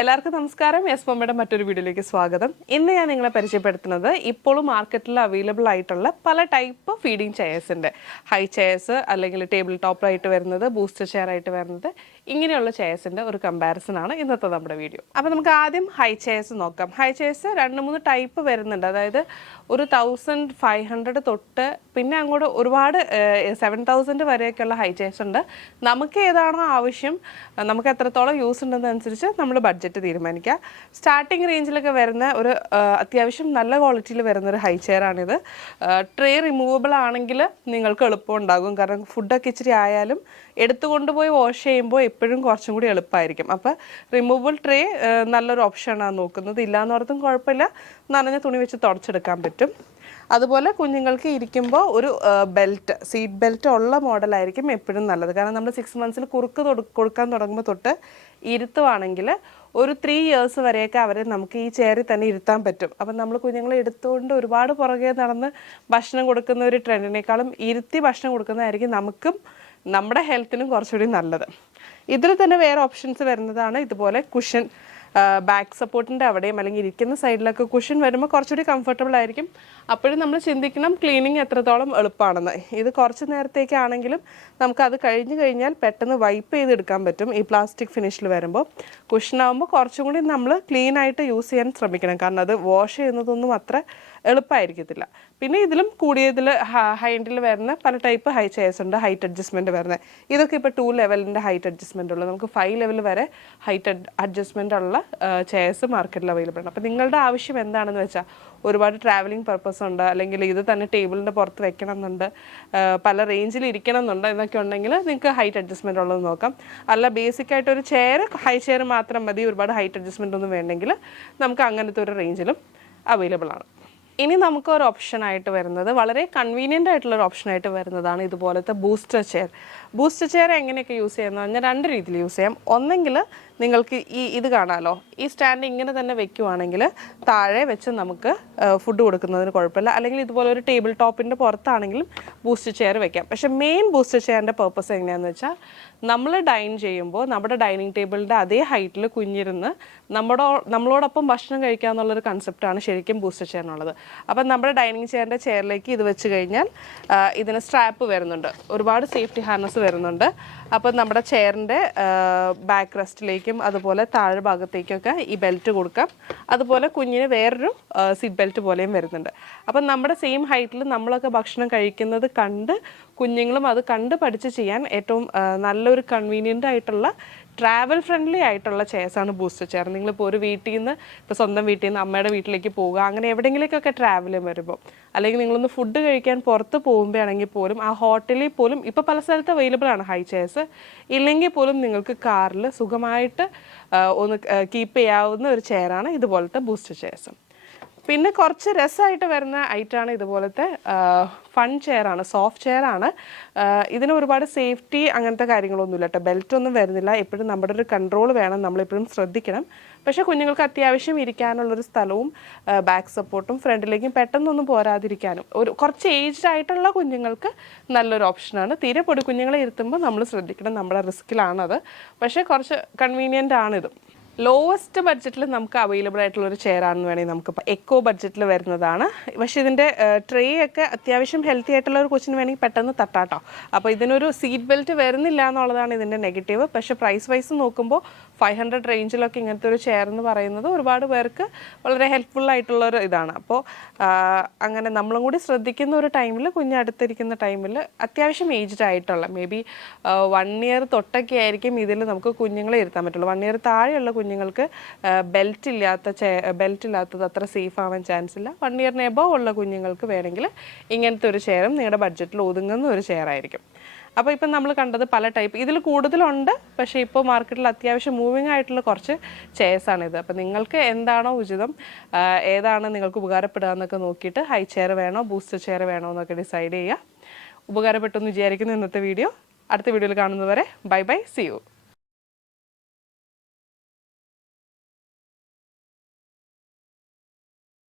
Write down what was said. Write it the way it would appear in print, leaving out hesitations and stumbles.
എല്ലാവർക്കും നമസ്കാരം. എസ് മമ്മയുടെ മറ്റൊരു വീഡിയോയിലേക്ക് സ്വാഗതം. ഇന്ന് ഞാൻ നിങ്ങളെ പരിചയപ്പെടുത്തുന്നത് ഇപ്പോഴും മാർക്കറ്റിൽ അവൈലബിൾ ആയിട്ടുള്ള പല ടൈപ്പ് ഫീഡിംഗ് ചെയർസിൻ്റെ ഹൈ ചെയർസ്, അല്ലെങ്കിൽ ടേബിൾ ടോപ്പറായിട്ട് വരുന്നത്, ബൂസ്റ്റർ ചെയർ ആയിട്ട് വരുന്നത്, ഇങ്ങനെയുള്ള ചെയർസിൻ്റെ ഒരു കമ്പാരിസൺ ആണ് ഇന്നത്തെ നമ്മുടെ വീഡിയോ. അപ്പോൾ നമുക്ക് ആദ്യം ഹൈ ചെയർസ് നോക്കാം. ഹൈ ചെയർസ് 2-3 ടൈപ്പ് വരുന്നുണ്ട്. അതായത് ഒരു 1500 തൊട്ട് പിന്നെ അങ്ങോട്ട് ഒരുപാട് 7000 വരെയൊക്കെയുള്ള ഹൈ ചെയർസ് ഉണ്ട്. നമുക്ക് ഏതാണോ ആവശ്യം, നമുക്ക് എത്രത്തോളം യൂസ് ഉണ്ടെന്നനുസരിച്ച് നമ്മൾ ബഡ്ജറ്റ് തീരുമാനിക്കുക. സ്റ്റാർട്ടിംഗ് റേഞ്ചിലൊക്കെ വരുന്ന ഒരു അത്യാവശ്യം നല്ല ക്വാളിറ്റിയിൽ വരുന്ന ഒരു ഹൈ ചെയർ ആണിത്. ട്രേ റിമൂവബിൾ ആണെങ്കിൽ നിങ്ങൾക്ക് എളുപ്പം ഉണ്ടാകും. കാരണം ഫുഡൊക്കെ ഇച്ചിരി ആയാലും എടുത്തുകൊണ്ടുപോയി വാഷ് ചെയ്യുമ്പോൾ എപ്പോഴും കുറച്ചും കൂടി എളുപ്പമായിരിക്കും. അപ്പോൾ റിമൂവബിൾ ട്രേ നല്ലൊരു ഓപ്ഷനാണ് നോക്കുന്നത്. ഇല്ലയെന്നോർത്തും കുഴപ്പമില്ല, നനഞ്ഞ തുണി വെച്ച് തുടച്ചെടുക്കാൻ പറ്റും. അതുപോലെ കുഞ്ഞുങ്ങൾക്ക് ഇരിക്കുമ്പോൾ ഒരു ബെൽറ്റ്, സീറ്റ് ബെൽറ്റ് ഉള്ള മോഡലായിരിക്കും എപ്പോഴും നല്ലത്. കാരണം നമ്മൾ 6 മന്ത്സിൽ കുറുക്ക് കൊടുക്കാൻ തുടങ്ങുമ്പോൾ തൊട്ട് ഇരുത്തുവാണെങ്കിൽ ഒരു 3 years വരെയൊക്കെ അവരെ നമുക്ക് ഈ ചെയറിൽ തന്നെ ഇരുത്താൻ പറ്റും. അപ്പം നമ്മൾ കുഞ്ഞുങ്ങളെ എടുത്തുകൊണ്ട് ഒരുപാട് പുറകെ നടന്ന് ഭക്ഷണം കൊടുക്കുന്ന ഒരു ട്രെൻഡിനേക്കാളും ഇരുത്തി ഭക്ഷണം കൊടുക്കുന്നതായിരിക്കും നമുക്കും നമ്മുടെ ഹെൽത്തിനും കുറച്ചുകൂടി നല്ലത്. ഇതിൽ തന്നെ വേറെ ഓപ്ഷൻസ് വരുന്നതാണ് ഇതുപോലെ കുഷൻ, ബാക്ക് സപ്പോർട്ടിൻ്റെ അവിടെയും അല്ലെങ്കിൽ ഇരിക്കുന്ന സൈഡിലൊക്കെ കുഷൻ വരുമ്പോൾ കുറച്ചുകൂടി കംഫർട്ടബിൾ ആയിരിക്കും. അപ്പോഴും നമ്മൾ ചിന്തിക്കണം ക്ലീനിങ് എത്രത്തോളം എളുപ്പമാണെന്ന്. ഇത് കുറച്ച് നേരത്തേക്കാണെങ്കിലും നമുക്കത് കഴിഞ്ഞ് കഴിഞ്ഞാൽ പെട്ടെന്ന് വൈപ്പ് ചെയ്തെടുക്കാൻ പറ്റും. ഈ പ്ലാസ്റ്റിക് ഫിനിഷിൽ വരുമ്പോൾ കുഷനാകുമ്പോൾ കുറച്ചും കൂടി നമ്മൾ ക്ലീൻ ആയിട്ട് യൂസ് ചെയ്യാൻ ശ്രമിക്കണം. കാരണം അത് വാഷ് ചെയ്യുന്നതൊന്നും അത്ര എളുപ്പമായിരിക്കത്തില്ല. പിന്നെ ഇതിലും കൂടിയതിൽ ഹൈൻഡിൽ വരുന്ന പല ടൈപ്പ് ഹൈ ചെയർസ് ഉണ്ട്. ഹൈറ്റ് അഡ്ജസ്റ്റ്മെൻറ്റ് വരുന്നത് ഇതൊക്കെ ഇപ്പോൾ 2 ലെവലിൻ്റെ ഹൈറ്റ് അഡ്ജസ്റ്റ്മെൻ്റ് ഉള്ളത്. നമുക്ക് 5 ലെവൽ വരെ ഹൈറ്റ് അഡ്ജസ്റ്റ്മെൻ്റ് ഉള്ള ചെയർസ് മാർക്കറ്റിൽ അവൈലബിൾ ആണ്. അപ്പോൾ നിങ്ങളുടെ ആവശ്യം എന്താണെന്ന് വെച്ചാൽ, ഒരുപാട് ട്രാവലിംഗ് പർപ്പസ് ഉണ്ട്, അല്ലെങ്കിൽ ഇത് തന്നെ ടേബിളിൻ്റെ പുറത്ത് വെക്കണം എന്നുണ്ട്, പല റേഞ്ചിൽ ഇരിക്കണം എന്നുണ്ട്, എന്നൊക്കെ ഉണ്ടെങ്കിൽ നിങ്ങൾക്ക് ഹൈറ്റ് അഡ്ജസ്റ്റ്മെൻ്റ് ഉള്ളത് നോക്കാം. അല്ല ബേസിക്കായിട്ട് ഒരു ചെയർ, ഹൈ ചെയർ മാത്രം മതി, ഒരുപാട് ഹൈറ്റ് അഡ്ജസ്റ്റ്മെൻ്റ് ഒന്നും വേണ്ടെങ്കിൽ നമുക്ക് അങ്ങനത്തെ ഒരു റേഞ്ചിലും അവൈലബിൾ ആണ്. ഇനി നമുക്കൊരു ഓപ്ഷനായിട്ട് വരുന്നത്, വളരെ കൺവീനിയൻ്റ് ആയിട്ടുള്ളൊരു ഓപ്ഷനായിട്ട് വരുന്നതാണ് ഇതുപോലത്തെ ബൂസ്റ്റർ ചെയർ. ബൂസ്റ്റർ ചെയർ എങ്ങനെയൊക്കെ യൂസ് ചെയ്യുന്നത് പറഞ്ഞാൽ 2 രീതിയിൽ യൂസ് ചെയ്യാം. ഒന്നെങ്കിൽ നിങ്ങൾക്ക് ഇത് കാണാമല്ലോ, ഈ സ്റ്റാൻഡ് ഇങ്ങനെ തന്നെ വെക്കുവാണെങ്കിൽ താഴെ വെച്ച് നമുക്ക് ഫുഡ് കൊടുക്കുന്നതിന് കുഴപ്പമില്ല. അല്ലെങ്കിൽ ഇതുപോലെ ഒരു ടേബിൾ ടോപ്പിൻ്റെ പുറത്താണെങ്കിലും ബൂസ്റ്റർ ചെയർ വെക്കാം. പക്ഷേ മെയിൻ ബൂസ്റ്റർ ചെയറിൻ്റെ പർപ്പസ് എങ്ങനെയാണെന്ന് വെച്ചാൽ, നമ്മൾ ഡൈൻ ചെയ്യുമ്പോൾ നമ്മുടെ ഡൈനിങ് ടേബിളിൻ്റെ അതേ ഹൈറ്റിൽ കുഞ്ഞിരുന്ന് നമ്മളോടൊപ്പം ഭക്ഷണം കഴിക്കുക എന്നുള്ളൊരു കൺസെപ്റ്റാണ് ശരിക്കും ബൂസ്റ്റർ ചെയറിനുള്ളത്. അപ്പം നമ്മുടെ ഡൈനിങ് ചെയറിലേക്ക് ഇത് വെച്ച് കഴിഞ്ഞാൽ ഇതിന് സ്ട്രാപ്പ് വരുന്നുണ്ട്, ഒരുപാട് സേഫ്റ്റി ഹാർനസ് വരുന്നുണ്ട്. അപ്പം നമ്മുടെ ചെയറിൻ്റെ ബാക്ക് റെസ്റ്റിലേക്കും അതുപോലെ താഴെ ഭാഗത്തേക്കൊക്കെ ഈ ബെൽറ്റ് കൊടുക്കാം. അതുപോലെ കുഞ്ഞിന് വേറൊരു സീറ്റ് ബെൽറ്റ് പോലെയും വരുന്നുണ്ട്. അപ്പം നമ്മുടെ സെയിം ഹൈറ്റിൽ നമ്മളൊക്കെ ഭക്ഷണം കഴിക്കുന്നത് കണ്ട് കുഞ്ഞുങ്ങളും അത് കണ്ട് പഠിച്ച് ചെയ്യാൻ ഏറ്റവും നല്ലൊരു കൺവീനിയൻ്റ് ആയിട്ടുള്ള, ട്രാവൽ ഫ്രണ്ട്ലി ആയിട്ടുള്ള ചെയർസാണ് ബൂസ്റ്റർ ചെയർ. നിങ്ങളിപ്പോൾ ഒരു വീട്ടിൽ നിന്ന്, ഇപ്പോൾ സ്വന്തം വീട്ടിൽ നിന്ന് അമ്മയുടെ വീട്ടിലേക്ക് പോവുക, അങ്ങനെ എവിടെയെങ്കിലേക്കൊക്കെ ട്രാവൽ വരുമ്പോൾ, അല്ലെങ്കിൽ നിങ്ങളൊന്ന് ഫുഡ് കഴിക്കാൻ പുറത്ത് പോകുമ്പോഴാണെങ്കിൽ പോലും, ആ ഹോട്ടലിൽ പോലും ഇപ്പോൾ പല സ്ഥലത്ത് അവൈലബിൾ ആണ് ഹൈ ചെയർസ്. ഇല്ലെങ്കിൽ പോലും നിങ്ങൾക്ക് കാറിൽ സുഖമായിട്ട് ഒന്ന് കീപ്പ് ചെയ്യാവുന്ന ഒരു ചെയറാണ് ഇതുപോലത്തെ ബൂസ്റ്റർ ചെയർസ്. പിന്നെ കുറച്ച് രസമായിട്ട് വരുന്ന ഐറ്റമാണ് ഇതുപോലത്തെ ഫൺ ചെയറാണ്, സോഫ്റ്റ് ചെയറാണ്. ഇതിന് ഒരുപാട് സേഫ്റ്റി അങ്ങനത്തെ കാര്യങ്ങളൊന്നുമില്ല കേട്ടോ, ബെൽറ്റ് ഒന്നും വരുന്നില്ല. എപ്പോഴും നമ്മുടെ ഒരു കൺട്രോൾ വേണം, നമ്മളെപ്പോഴും ശ്രദ്ധിക്കണം. പക്ഷേ കുഞ്ഞുങ്ങൾക്ക് അത്യാവശ്യം ഇരിക്കാനുള്ളൊരു സ്ഥലവും ബാക്ക് സപ്പോർട്ടും ഫ്രണ്ടിലേക്കും പെട്ടെന്നൊന്നും പോരാതിരിക്കാനും കുറച്ച് ഏജ്ഡ് ആയിട്ടുള്ള കുഞ്ഞുങ്ങൾക്ക് നല്ലൊരു ഓപ്ഷനാണ്. തീരെ പൊടി കുഞ്ഞുങ്ങളെ ഇരുത്തുമ്പോൾ നമ്മൾ ശ്രദ്ധിക്കണം, നമ്മുടെ റിസ്ക്കിലാണത്. പക്ഷേ കുറച്ച് കൺവീനിയൻ്റ് ആണിത്. ലോവസ്റ്റ് ബഡ്ജറ്റിൽ നമുക്ക് അവൈലബിൾ ആയിട്ടുള്ളൊരു ചെയർ ആണെന്ന് വേണമെങ്കിൽ നമുക്ക് എക്കോ ബഡ്ജറ്റിൽ വരുന്നതാണ്. പക്ഷേ ഇതിൻ്റെ ട്രേ ഒക്കെ അത്യാവശ്യം ഹെൽത്തി ആയിട്ടുള്ള ഒരു കൊച്ചിന് വേണമെങ്കിൽ പെട്ടെന്ന് തട്ടാട്ടോ. അപ്പോൾ ഇതിനൊരു സീറ്റ് ബെൽറ്റ് വരുന്നില്ല എന്നുള്ളതാണ് ഇതിൻ്റെ നെഗറ്റീവ്. പക്ഷേ പ്രൈസ് വൈസ് നോക്കുമ്പോൾ 500 റേഞ്ചിലൊക്കെ ഇങ്ങനത്തെ ഒരു ചെയർ എന്ന് പറയുന്നത് ഒരുപാട് പേർക്ക് വളരെ ഹെൽപ്ഫുള്ളായിട്ടുള്ളൊരു ഇതാണ്. അപ്പോൾ അങ്ങനെ നമ്മളും കൂടി ശ്രദ്ധിക്കുന്ന ഒരു ടൈമിൽ, കുഞ്ഞടുത്തിരിക്കുന്ന ടൈമിൽ അത്യാവശ്യം ഏജ്ഡ് ആയിട്ടുള്ള, മേ ബി 1 year തൊട്ടൊക്കെ ആയിരിക്കും ഇതിൽ നമുക്ക് കുഞ്ഞുങ്ങളെ ഇരുത്താൻ പറ്റുള്ളൂ. 1 year താഴെയുള്ള കുഞ്ഞുങ്ങൾക്ക് ബെൽറ്റ് ഇല്ലാത്തത് അത്ര സേഫ് ആവാൻ ചാൻസ് ഇല്ല. 1 year എബോവ് ഉള്ള കുഞ്ഞുങ്ങൾക്ക് വേണമെങ്കിൽ ഇങ്ങനത്തെ ഒരു ചെയറും നിങ്ങളുടെ ബഡ്ജറ്റിൽ ഒതുങ്ങുന്ന ഒരു ചെയർ ആയിരിക്കും. അപ്പോൾ ഇപ്പം നമ്മൾ കണ്ടത് പല ടൈപ്പ്, ഇതിൽ കൂടുതലുണ്ട്. പക്ഷേ ഇപ്പോൾ മാർക്കറ്റിൽ അത്യാവശ്യം മൂവിങ് ആയിട്ടുള്ള കുറച്ച് ചെയർസാണിത്. അപ്പോൾ നിങ്ങൾക്ക് എന്താണോ ഉചിതം, ഏതാണ് നിങ്ങൾക്ക് ഉപകാരപ്പെടുക എന്നൊക്കെ നോക്കിയിട്ട് ഹൈ ചെയർ വേണോ ബൂസ്റ്റർ ചെയർ വേണോ എന്നൊക്കെ ഡിസൈഡ് ചെയ്യുക. ഉപകാരപ്പെട്ടു എന്ന് വിചാരിക്കുന്നു ഇന്നത്തെ വീഡിയോ. അടുത്ത വീഡിയോയിൽ കാണുന്നതുവരെ ബൈ ബൈ, സീ യു.